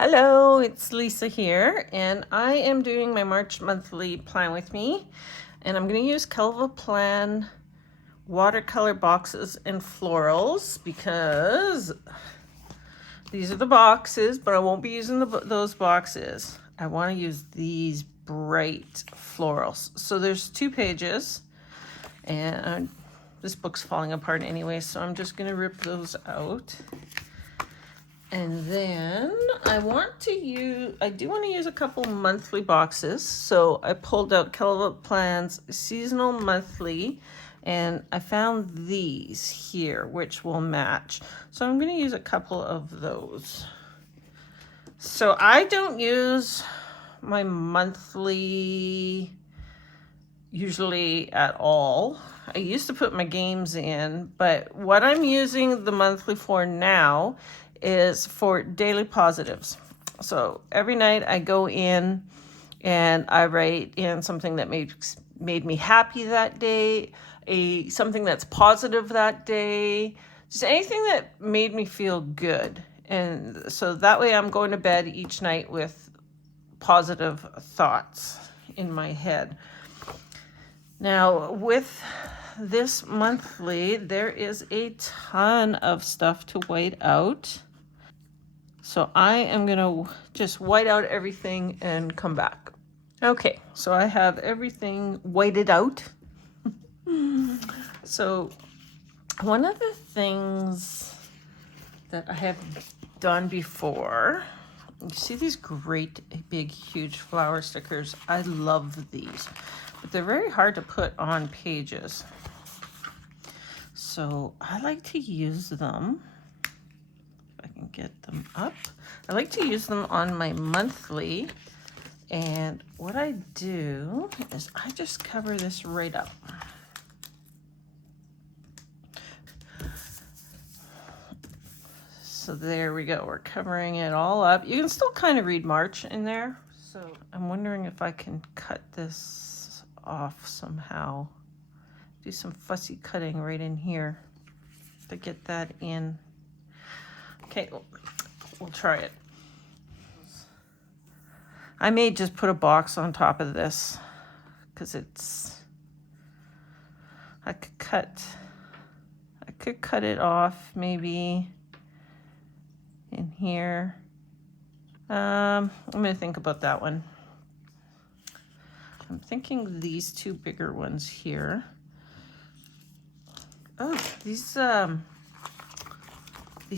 Hello, it's Lisa here, and I am doing my March monthly plan with me, and I'm going to use Kell Plan watercolor boxes and florals because these are the boxes, but I won't be using those boxes. I want to use these bright florals. So there's 2 pages, and this book's falling apart anyway, so I'm just going to rip those out. And then I do want to use a couple monthly boxes. So I pulled out Kell Plan's seasonal monthly, and I found these here, which will match. So I'm going to use a couple of those. So I don't use my monthly usually at all. I used to put my games in, but what I'm using the monthly for now is for daily positives. So every night I go in and I write in something that made me happy that day, something that's positive that day, just anything that made me feel good. And so that way I'm going to bed each night with positive thoughts in my head. Now, with this monthly, there is a ton of stuff to white out. So I am going to just white out everything and come back. Okay, so I have everything whited out. So one of the things that I have done before, you see these great big huge flower stickers. I love these, but they're very hard to put on pages. So I like to use them. If I can get them up. I like to use them on my monthly. And what I do is I just cover this right up. So there we go. We're covering it all up. You can still kind of read March in there. So I'm wondering if I can cut this off somehow. Do some fussy cutting right in here to get that in. Okay, we'll try it. I may just put a box on top of this because I could cut it off maybe in here. I'm gonna think about that one. I'm thinking these 2 bigger ones here. Oh, these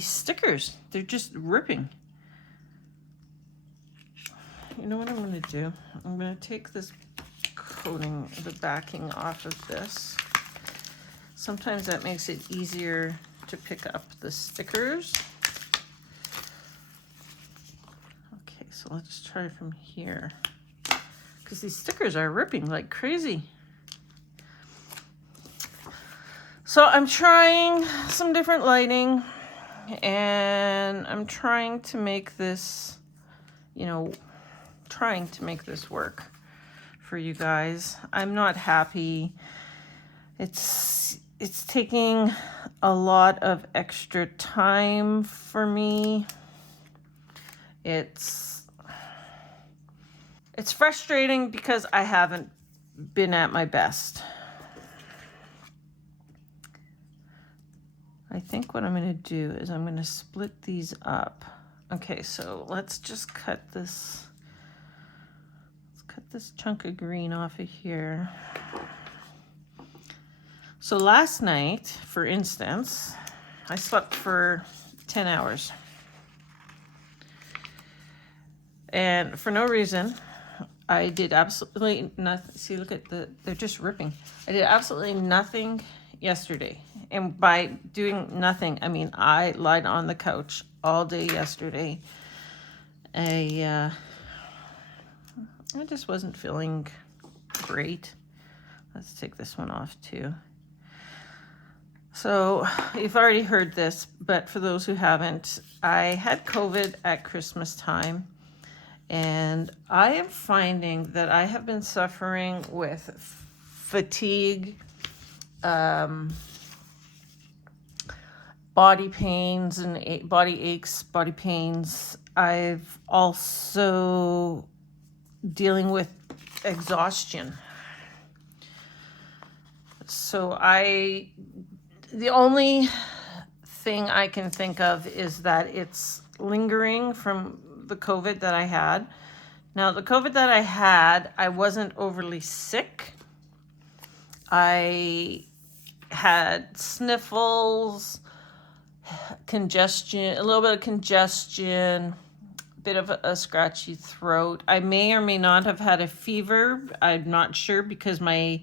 stickers, they're just ripping. You know what I'm going to do? I'm going to take this coating, the backing off of this. Sometimes that makes it easier to pick up the stickers. Okay, so let's try from here. Because these stickers are ripping like crazy. So I'm trying some different lighting, and I'm trying to make this, work for you guys. I'm not happy. It's taking a lot of extra time for me. It's frustrating because I haven't been at my best. I think what I'm going to do is I'm going to split these up. Okay, so let's just cut this. Let's cut this chunk of green off of here. So last night, for instance, I slept for 10 hours. And for no reason, I did absolutely nothing. See, look at they're just ripping. I did absolutely nothing yesterday. And by doing nothing, I mean I lied on the couch all day yesterday. I just wasn't feeling great. Let's take this one off too. So you've already heard this, but for those who haven't, I had COVID at Christmas time. And I am finding that I have been suffering with fatigue, body pains and body aches, body pains, I've also dealing with exhaustion. So the only thing I can think of is that it's lingering from the COVID that I had. Now, the COVID that I had, I wasn't overly sick. I had sniffles, congestion, a little bit of congestion, a bit of a scratchy throat. I may or may not have had a fever. I'm not sure because my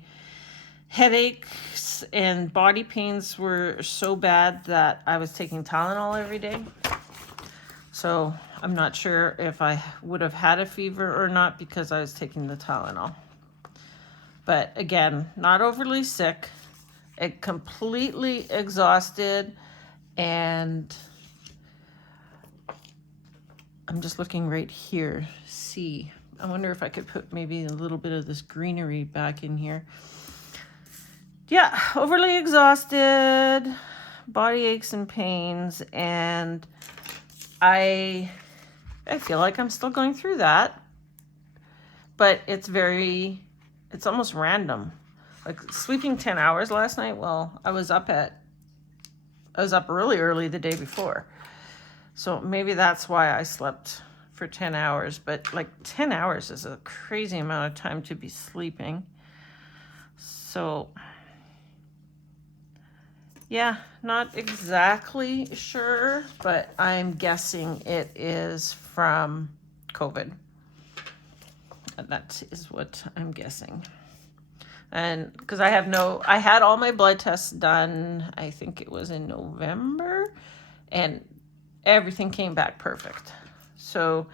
headaches and body pains were so bad that I was taking Tylenol every day. So I'm not sure if I would have had a fever or not because I was taking the Tylenol. But again, not overly sick, completely exhausted, and I'm just looking right here. See, I wonder if I could put maybe a little bit of this greenery back in here. Yeah, overly exhausted, body aches and pains, and I feel like I'm still going through that, but it's almost random. Like sleeping 10 hours last night. Well, I was up really early the day before. So maybe that's why I slept for 10 hours, but like 10 hours is a crazy amount of time to be sleeping. So yeah, not exactly sure, but I'm guessing it is from COVID. That is what I'm guessing. And because I had all my blood tests done, I think it was in November, and everything came back perfect. So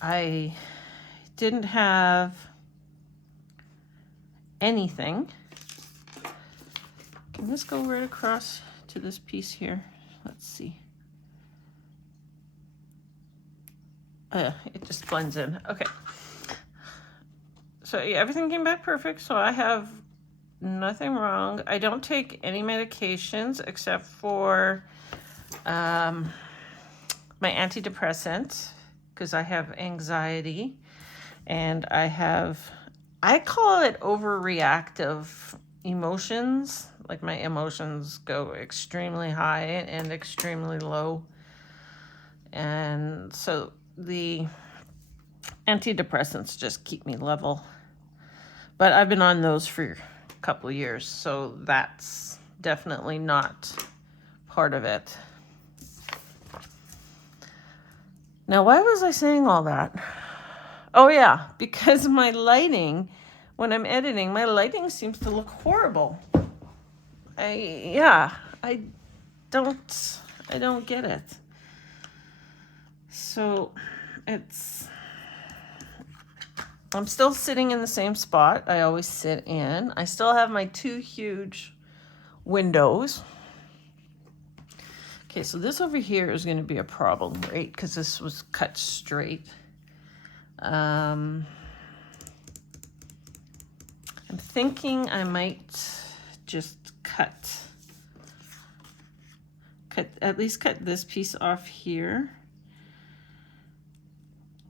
I didn't have anything. Can this go right across to this piece here? Let's see. It just blends in. Okay. So yeah, everything came back perfect. So I have nothing wrong. I don't take any medications except for my antidepressant because I have anxiety, and I call it overreactive emotions. Like my emotions go extremely high and extremely low. And so the antidepressants just keep me level. But I've been on those for a couple of years, so that's definitely not part of it. Now, why was I saying all that? Oh yeah, because my lighting, when I'm editing, my lighting seems to look horrible. I don't get it. So I'm still sitting in the same spot I always sit in. I still have my 2 huge windows. Okay, so this over here is going to be a problem, right? Because this was cut straight. I'm thinking I might just at least cut this piece off here.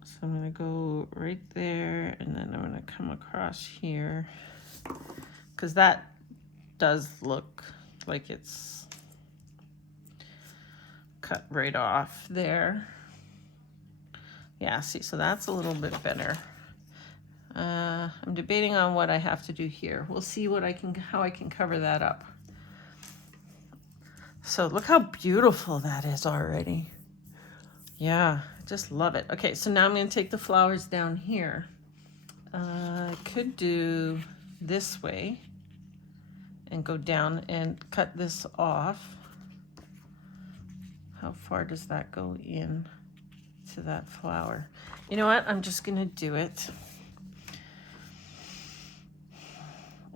So I'm going to go right there, and then I'm going to come across here, because that does look like it's cut right off there. Yeah, see, so that's a little bit better. I'm debating on what I have to do here. We'll see how I can cover that up. So look how beautiful that is already. Yeah, I just love it. Okay, so now I'm going to take the flowers down here. I could do this way and go down and cut this off. How far does that go in to that flower? You know what? I'm just going to do it.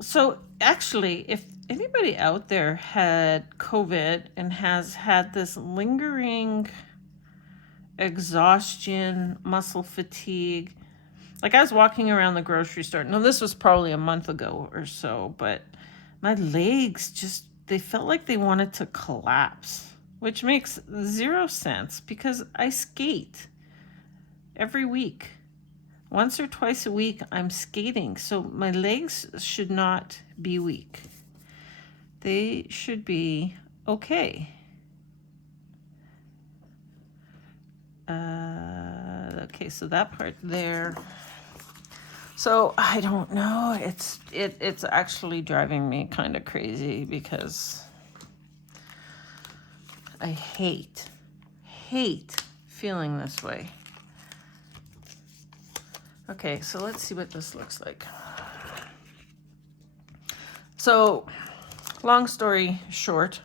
So actually, if anybody out there had COVID and has had this lingering exhaustion, muscle fatigue, like I was walking around the grocery store. Now, this was probably a month ago or so, but my legs they felt like they wanted to collapse which makes 0 sense because I skate every week. Once or twice a week, I'm skating, so my legs should not be weak. They should be okay. Okay, so that part there. So I don't know. It's actually driving me kind of crazy because I hate feeling this way. Okay, so let's see what this looks like. So, long story short,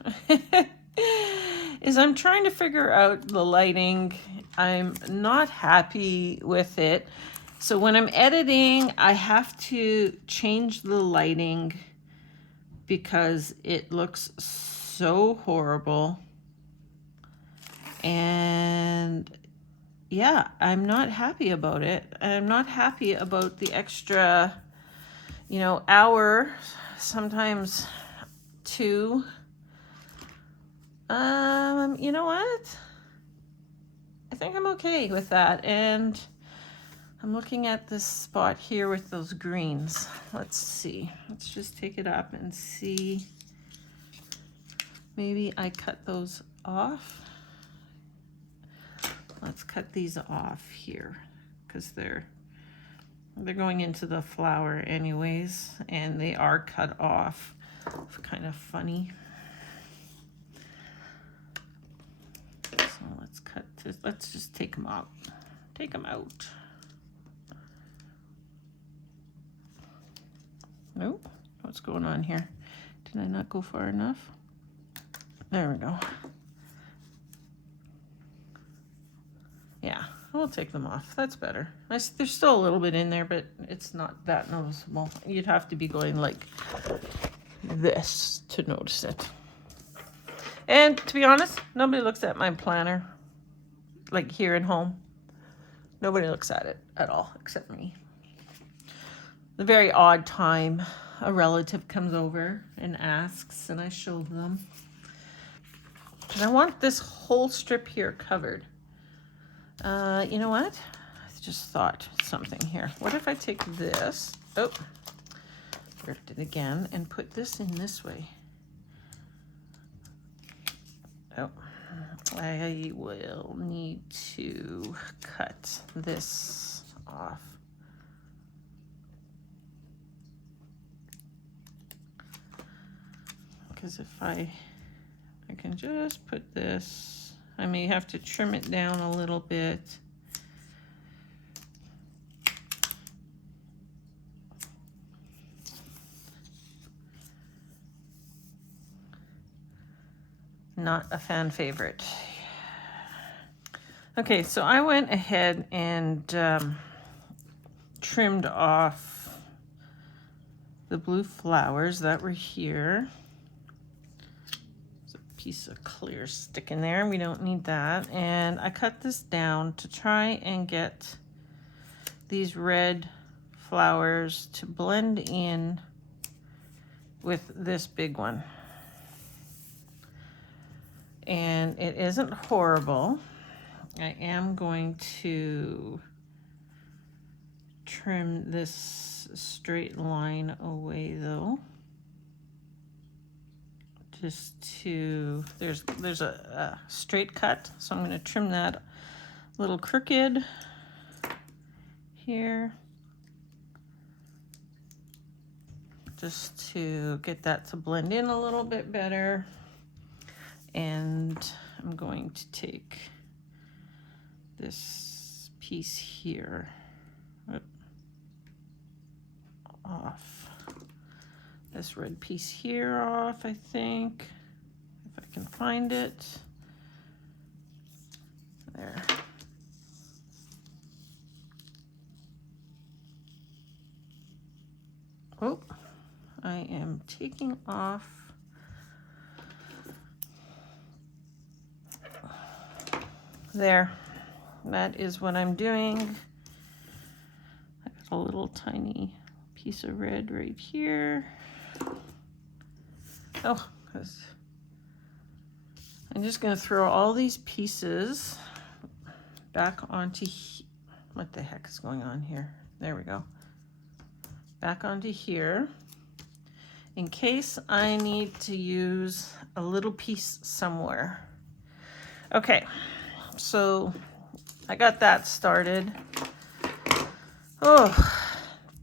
is I'm trying to figure out the lighting. I'm not happy with it. So when I'm editing, I have to change the lighting because it looks so horrible. And yeah, I'm not happy about it. I'm not happy about the extra, hour, sometimes 2. You know what? I think I'm okay with that. And I'm looking at this spot here with those greens. Let's see. Let's just take it up and see. Maybe I cut those off. Let's cut these off here because they're going into the flower anyways, and they are cut off. It's kind of funny. So let's cut this. Let's just take them out. Take them out. Nope. What's going on here? Did I not go far enough? There we go. Yeah, I'll take them off. That's better. There's still a little bit in there, but it's not that noticeable. You'd have to be going like this to notice it. And to be honest, nobody looks at my planner, like here at home. Nobody looks at it at all, except me. The very odd time a relative comes over and asks, and I show them. And I want this whole strip here covered. You know what? I just thought something here. What if I take this, ripped it again, and put this in this way? Oh, I will need to cut this off. Because if I can just put this, I may have to trim it down a little bit. Not a fan favorite. Okay, so I went ahead and trimmed off the blue flowers that were here. There's a piece of clear stick in there. We don't need that. And I cut this down to try and get these red flowers to blend in with this big one. And it isn't horrible. I am going to trim this straight line away though. Just to, there's a straight cut, so I'm going to trim that a little crooked here. Just to get that to blend in a little bit better. And I'm going to take this piece here off. This red piece here off, I think, if I can find it. There. Oh, I am taking off there. That is what I'm doing. I got a little tiny piece of red right here. Oh, because I'm just going to throw all these pieces back onto, what the heck is going on here? There we go. Back onto here, in case I need to use a little piece somewhere. Okay, so I got that started. Oh,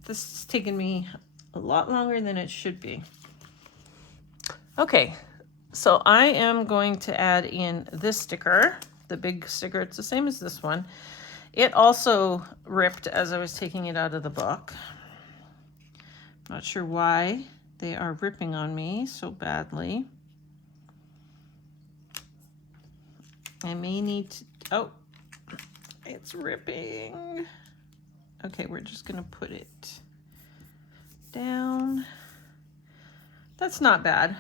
this is taking me a lot longer than it should be. Okay, so I am going to add in this sticker, the big sticker. It's the same as this one. It also ripped as I was taking it out of the book. Not sure why they are ripping on me so badly. I may need to, oh, it's ripping. Okay, we're just gonna put it down. That's not bad.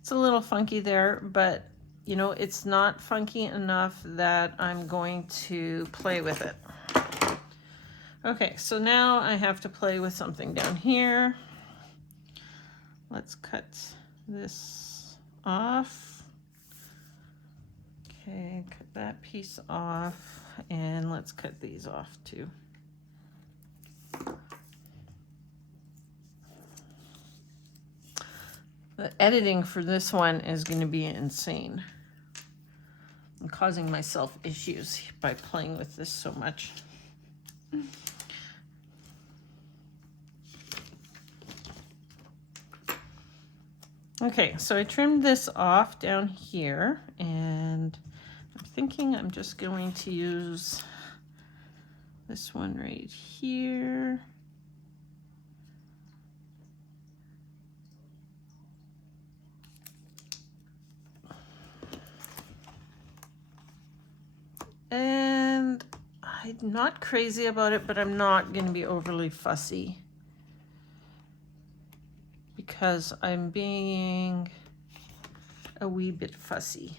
It's a little funky there, but you know, it's not funky enough that I'm going to play with it. Okay, so now I have to play with something down here. Let's cut this off. Okay, cut that piece off, and let's cut these off too. The editing for this one is going to be insane. I'm causing myself issues by playing with this so much. Okay, so I trimmed this off down here, and I'm thinking I'm just going to use this one right here. And I'm not crazy about it, but I'm not going to be overly fussy because I'm being a wee bit fussy.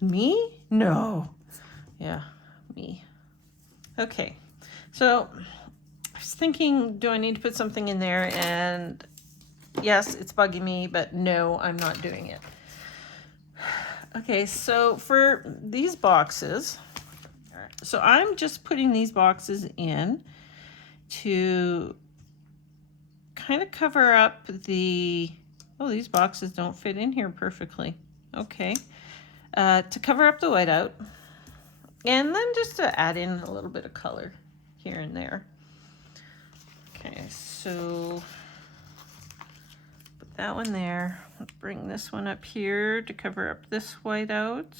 Me? No. Yeah, me. Okay, so I was thinking, do I need to put something in there? And yes, it's bugging me, but no, I'm not doing it. Okay, so for these boxes, so I'm just putting these boxes in to kind of cover up the, oh, these boxes don't fit in here perfectly. Okay, to cover up the whiteout, and then just to add in a little bit of color here and there. Okay, so put that one there. Let's bring this one up here to cover up this whiteout.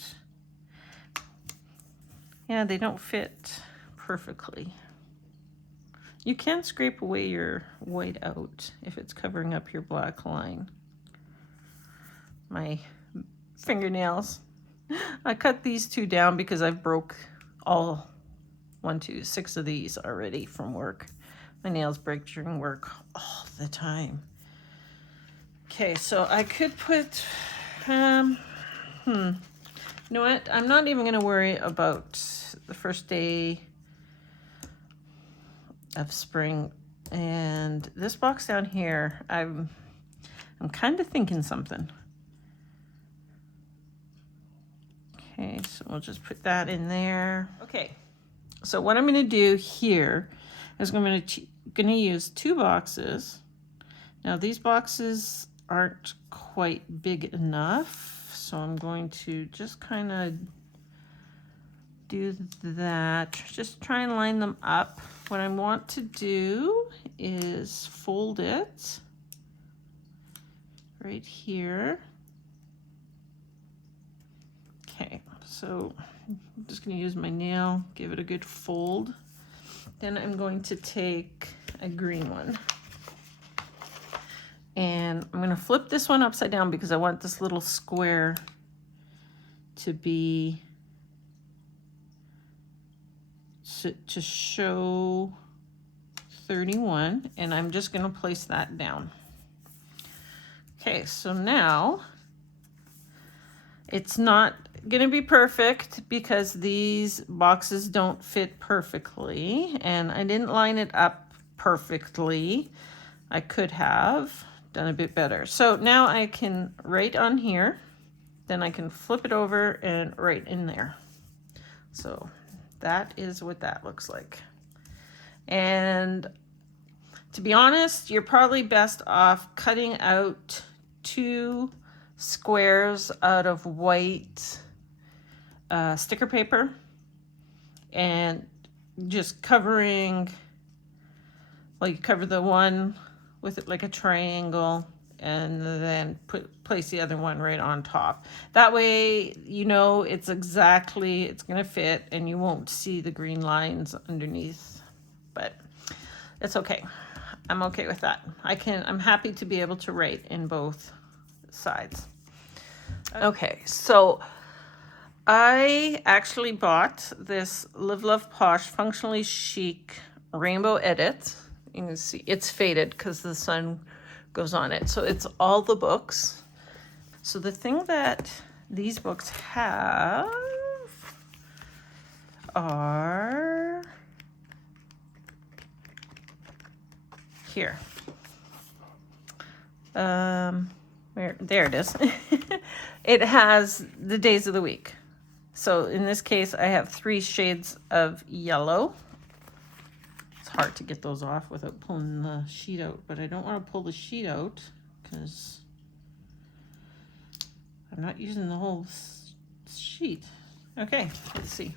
Yeah, they don't fit perfectly. You can scrape away your white out if it's covering up your black line. My fingernails. I cut these two down because I've broke all 6 of these already from work. My nails break during work all the time. Okay, so I could put, you know what? I'm not even going to worry about the first day of spring. And this box down here, I'm kind of thinking something. Okay, so we'll just put that in there. Okay, so what I'm going to do here is I'm going to use 2 boxes. Now these boxes aren't quite big enough, so I'm going to just kind of do that. Just try and line them up. What I want to do is fold it right here. Okay, so I'm just going to use my nail, give it a good fold. Then I'm going to take a green one. And I'm going to flip this one upside down because I want this little square to be, to show 31. And I'm just going to place that down. Okay, so now it's not going to be perfect because these boxes don't fit perfectly. And I didn't line it up perfectly. I could have, done a bit better. So now I can write on here, then I can flip it over and write in there. So that is what that looks like. And to be honest, you're probably best off cutting out 2 squares out of white sticker paper and just covering, well, you cover the one with it like a triangle and then place the other one right on top. That way, you know, it's gonna fit and you won't see the green lines underneath, but it's okay. I'm okay with that. I'm happy to be able to write in both sides. Okay, so I actually bought this Live Love Posh Functionally Chic Rainbow Edit. You can see it's faded because the sun goes on it. So it's all the books. So the thing that these books have are here. There it is. It has the days of the week. So in this case, I have 3 shades of yellow. It's hard to get those off without pulling the sheet out, but I don't want to pull the sheet out because I'm not using the whole sheet. Okay, let's see.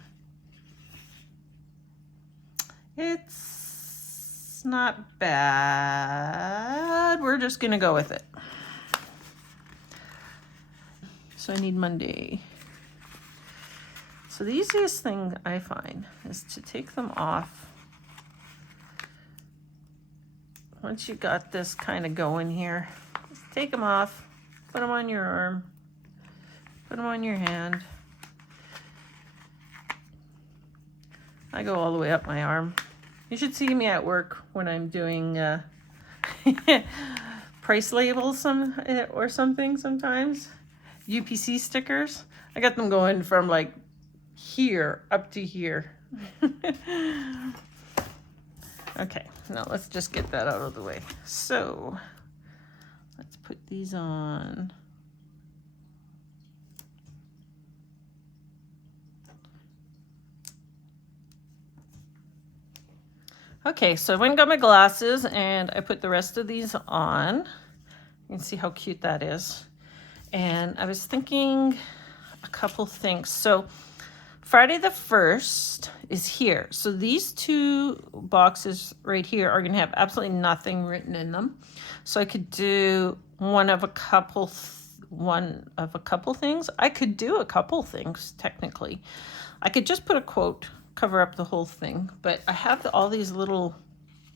It's not bad. We're just gonna go with it. So I need Monday. So the easiest thing I find is to take them off. Once you got this kind of going here, just take them off, put them on your arm, put them on your hand. I go all the way up my arm. You should see me at work when I'm doing price labels or something sometimes. UPC stickers. I got them going from like here up to here. Okay, now let's just get that out of the way. So let's put these on. Okay, so I went and got my glasses and I put the rest of these on. You can see how cute that is. And I was thinking a couple things. So Friday the 1st is here. So these 2 boxes right here are gonna have absolutely nothing written in them. So I could do one of a couple things. I could do a couple things, technically. I could just put a quote, cover up the whole thing, but I have all these little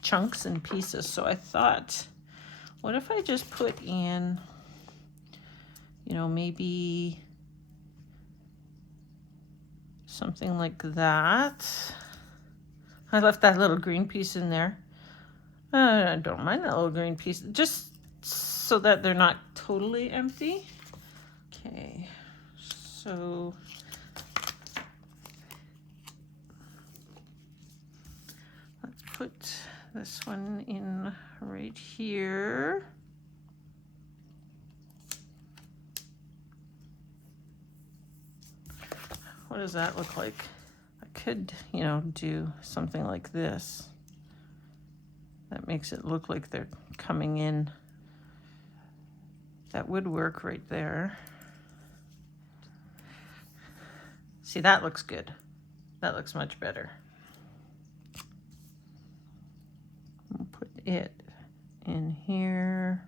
chunks and pieces. So I thought, what if I just put in, you know, maybe something like that. I left that little green piece in there. I don't mind that little green piece, just so that they're not totally empty. Okay, so let's put this one in right here. What does that look like? I could, you know, do something like this. That makes it look like they're coming in. That would work right there. See, that looks good. That looks much better. I'll put it in here.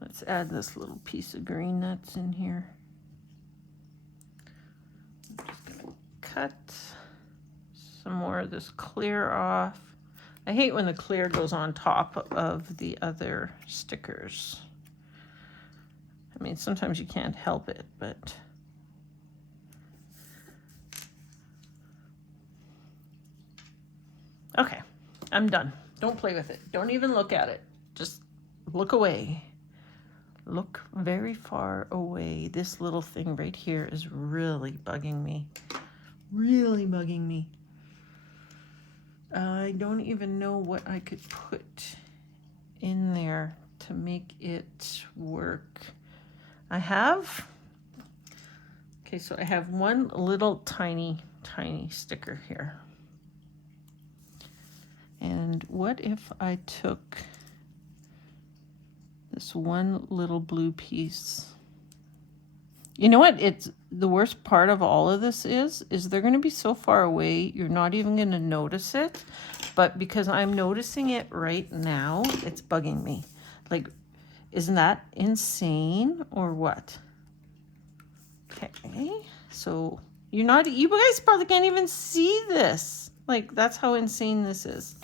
Let's add this little piece of green that's in here. I'm just gonna cut some more of this clear off. I hate when the clear goes on top of the other stickers. I mean, sometimes you can't help it, but okay, I'm done. Don't play with it. Don't even look at it. Just look away. Look very far away. This little thing right here is really bugging me. Really bugging me. I don't even know what I could put in there to make it work. I have, okay, so I have one little tiny sticker here. And what if I took this one little blue piece? You know what? It's the worst part of all of this is they're going to be so far away, you're not even going to notice it. But because I'm noticing it right now, it's bugging me. Like, isn't that insane or what? Okay, so you guys probably can't even see this. Like, that's how insane this is.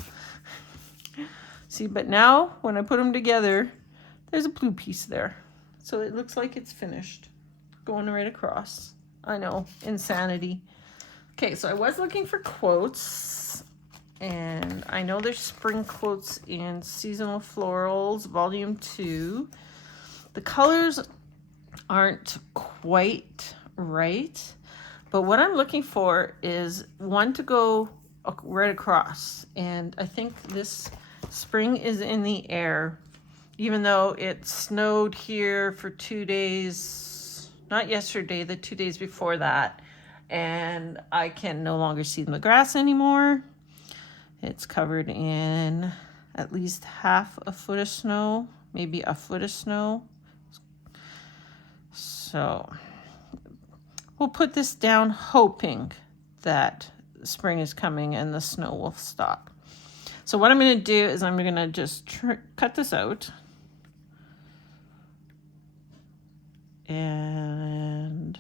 See, but now when I put them together, there's a blue piece there. So it looks like it's finished. Going right across. I know, insanity. Okay, so I was looking for quotes, and I know there's spring quotes in Seasonal Florals, Volume 2. The colors aren't quite right, but what I'm looking for is one to go right across, and I think this spring is in the air, even though it snowed here for 2 days, not yesterday, the 2 days before that, and I can no longer see the grass anymore. It's covered in at least half a foot of snow, maybe a foot of snow. So we'll put this down hoping that spring is coming and the snow will stop. So what I'm going to do is I'm going to just cut this out. And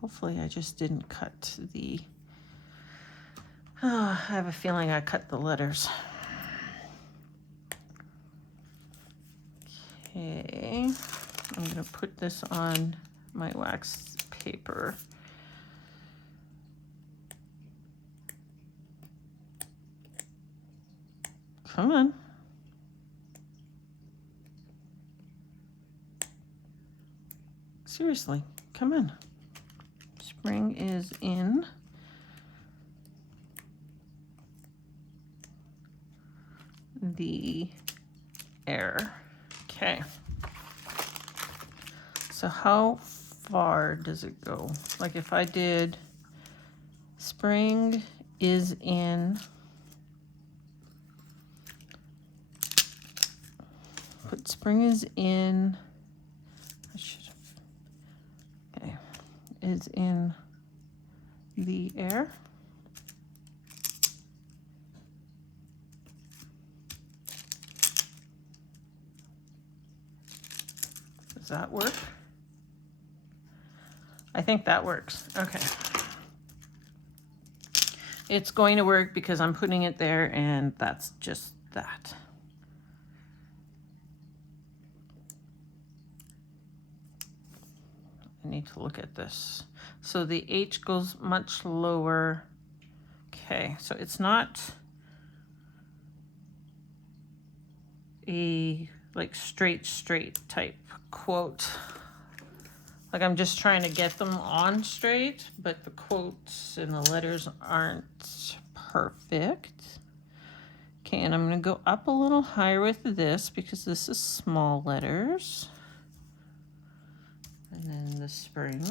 hopefully I just didn't cut the... I have a feeling I cut the letters. Okay, I'm going to put this on my wax paper. Come on. Seriously, come on. Spring is in. The air. Okay. So how far does it go? Like if I did spring is in, put spring is in, I should have, okay, is in the air. Does that work? I think that works. Okay. It's going to work because I'm putting it there, and that's just that. I need to look at this. So the H goes much lower. Okay, so it's not a like straight type quote. Like I'm just trying to get them on straight, but the quotes and the letters aren't perfect. Okay, and I'm going to go up a little higher with this because this is small letters. And then the spring.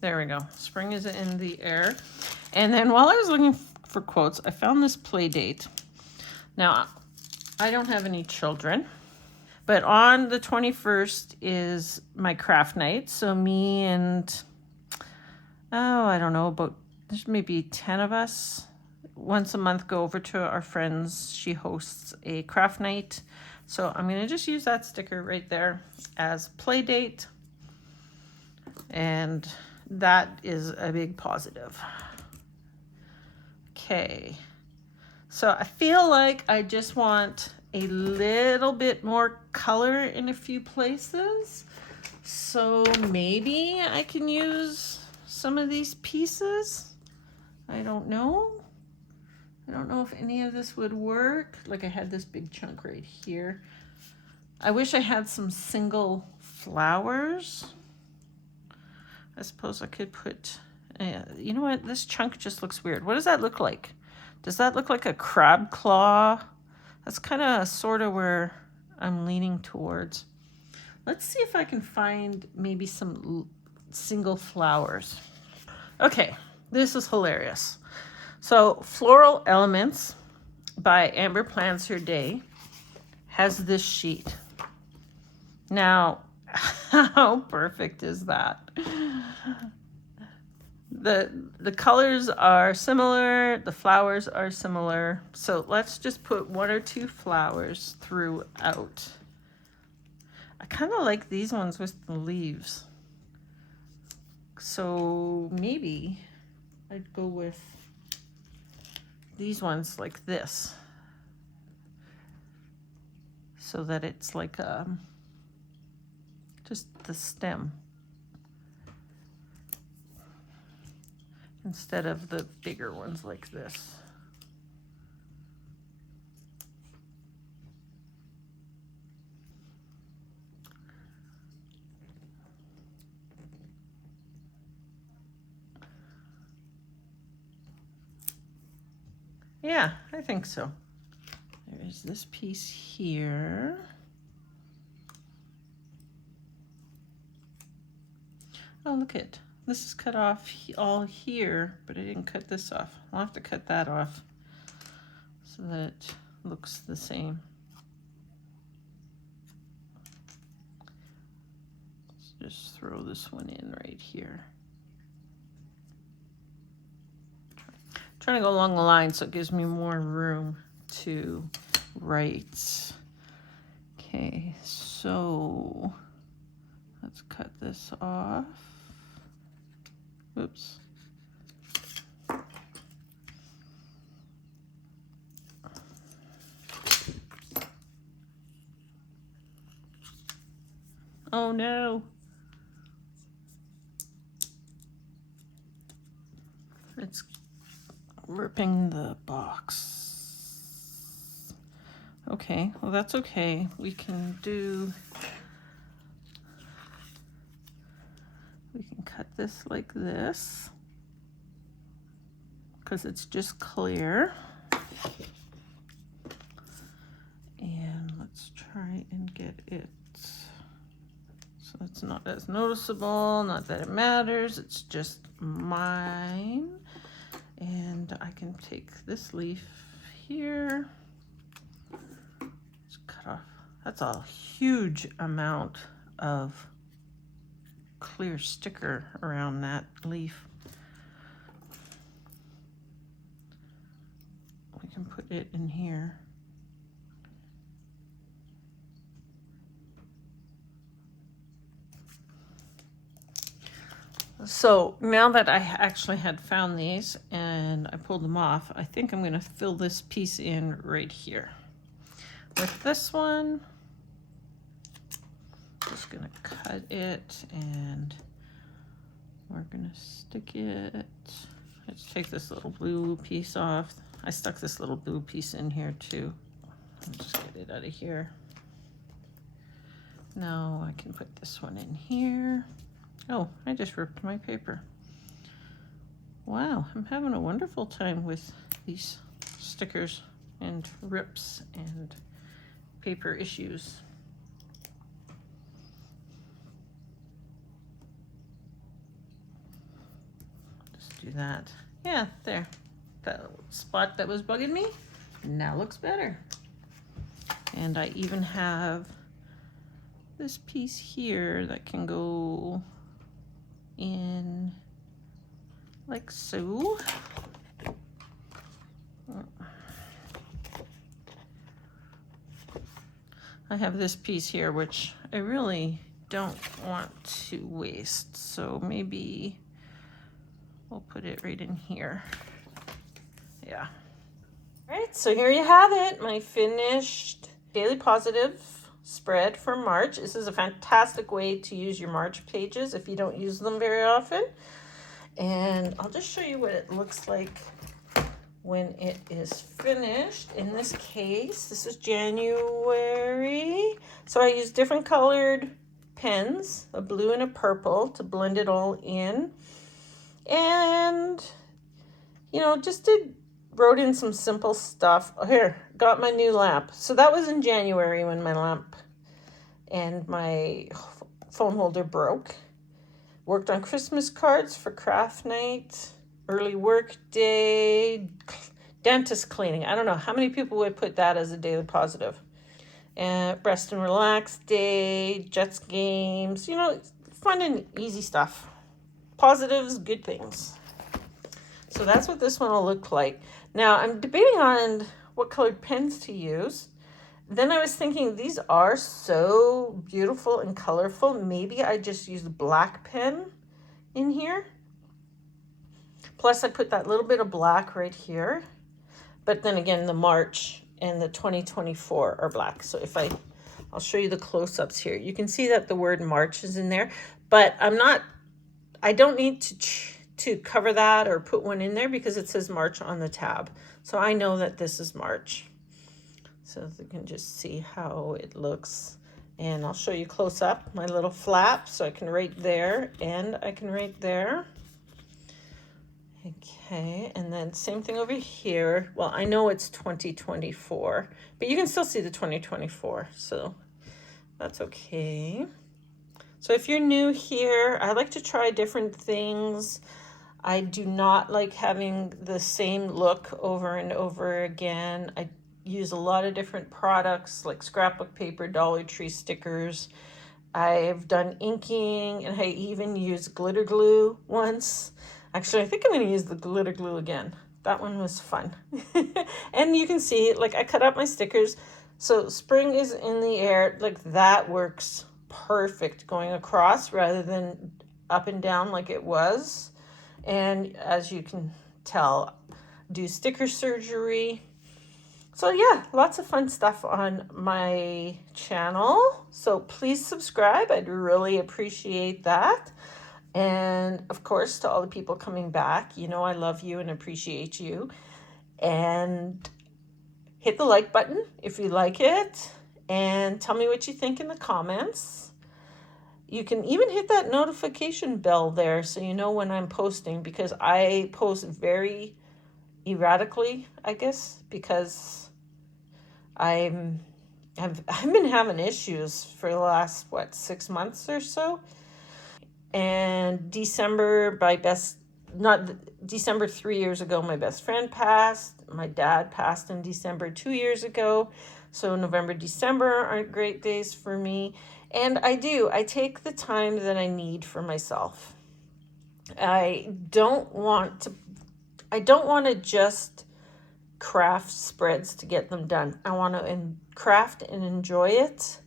There we go. Spring is in the air. And then while I was looking for quotes, I found this play date. Now, I don't have any children, but on the 21st is my craft night. So me and, I don't know, about there's maybe 10 of us once a month go over to our friends. She hosts a craft night. So I'm going to just use that sticker right there as play date. And that is a big positive. Okay, so I feel like I just want a little bit more color in a few places. So maybe I can use some of these pieces. I don't know. I don't know if any of this would work. Like I had this big chunk right here. I wish I had some single flowers. I suppose I could put, you know what? This chunk just looks weird. What does that look like? Does that look like a crab claw? That's kind of sort of where I'm leaning towards. Let's see if I can find maybe some single flowers. Okay, this is hilarious. So Floral Elements by Amber Plans Her Day has this sheet. Now, how perfect is that? The colors are similar, the flowers are similar. So let's just put 1 or 2 flowers throughout. I kind of like these ones with the leaves. So maybe I'd go with these ones like this. So that it's like just the stem. Instead of the bigger ones like this. Yeah, I think so. There's this piece here. Oh, look it. This is cut off all here, but I didn't cut this off. I'll have to cut that off so that it looks the same. Let's just throw this one in right here. Trying to go along the line so it gives me more room to write. Okay, so let's cut this off. Oops. Oh no. It's ripping the box. Okay, well that's okay. We can cut this like this because it's just clear. And let's try and get it so it's not as noticeable, not that it matters, it's just mine. And I can take this leaf here. Let's cut off. That's a huge amount of clear sticker around that leaf. We can put it in here. So now that I actually had found these and I pulled them off, I think I'm going to fill this piece in right here. With this one, just going to cut it and we're going to stick it. Let's take this little blue piece off. I stuck this little blue piece in here too. I'll just get it out of here. Now I can put this one in here. Oh, I just ripped my paper. Wow, I'm having a wonderful time with these stickers and rips and paper issues. Just do that. Yeah, there. That spot that was bugging me now looks better. And I even have this piece here that can go in like so. I have this piece here which I really don't want to waste, so maybe we'll put it right in here. Yeah. All right, so here you have it, my finished Daily Positive spread for March. This is a fantastic way to use your March pages if you don't use them very often. And I'll just show you what it looks like when it is finished. In this case, this is January. So I used different colored pens, a blue and a purple, to blend it all in. And, just wrote in some simple stuff. Oh, here, got my new lamp. So that was in January when my lamp and my phone holder broke. Worked on Christmas cards for craft night, early work day, dentist cleaning. I don't know how many people would put that as a daily positive. And rest and relax day, Jets games, fun and easy stuff. Positives, good things. So that's what this one will look like. Now I'm debating on what colored pens to use. Then I was thinking these are so beautiful and colorful. Maybe I just use the black pen in here. Plus I put that little bit of black right here. But then again, the March and the 2024 are black. So I'll show you the close-ups here. You can see that the word March is in there, but I don't need to cover that or put one in there because it says March on the tab. So I know that this is March. So you can just see how it looks. And I'll show you close up my little flap. So I can write there and I can write there. Okay, and then same thing over here. Well, I know it's 2024, but you can still see the 2024. So that's okay. So if you're new here, I like to try different things. I do not like having the same look over and over again. I use a lot of different products like scrapbook paper, Dollar Tree stickers. I've done inking and I even used glitter glue once. Actually, I think I'm going to use the glitter glue again. That one was fun. And you can see, like, I cut out my stickers. So spring is in the air. Like, that works perfect going across rather than up and down like it was. And as you can tell, do sticker surgery. So yeah, lots of fun stuff on my channel. So please subscribe. I'd really appreciate that. And of course, to all the people coming back, I love you and appreciate you. And hit the like button if you like it. And tell me what you think in the comments. You can even hit that notification bell there so you know when I'm posting, because I post very erratically, I guess, because I've been having issues for the last 6 months or so. And December 3 years ago, my best friend passed. My dad passed in December 2 years ago. So November, December aren't great days for me. And I take the time that I need for myself. I don't want to just craft spreads to get them done. I want to craft and enjoy it.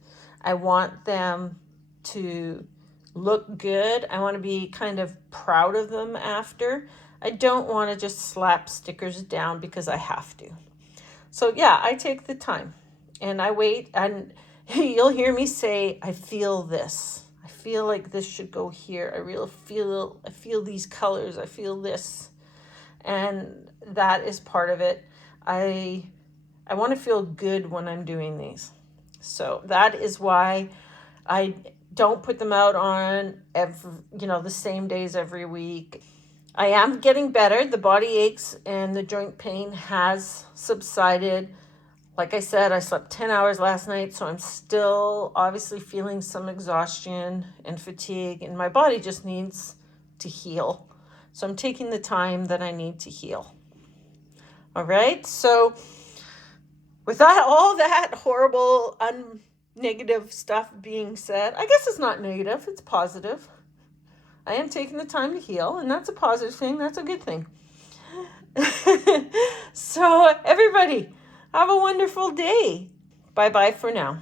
I want them to look good. I want to be kind of proud of them after. I don't want to just slap stickers down because I have to. So yeah, I take the time and I wait, and you'll hear me say, I feel this. I feel like this should go here. I feel these colors. I feel this. And that is part of it. I want to feel good when I'm doing these. So that is why I don't put them out on the same days every week. I am getting better. The body aches and the joint pain has subsided. Like I said, I slept 10 hours last night, so I'm still obviously feeling some exhaustion and fatigue, and my body just needs to heal. So I'm taking the time that I need to heal. All right, so with all that horrible, negative stuff being said, I guess it's not negative, it's positive. I am taking the time to heal, and that's a positive thing. That's a good thing. So everybody, have a wonderful day. Bye-bye for now.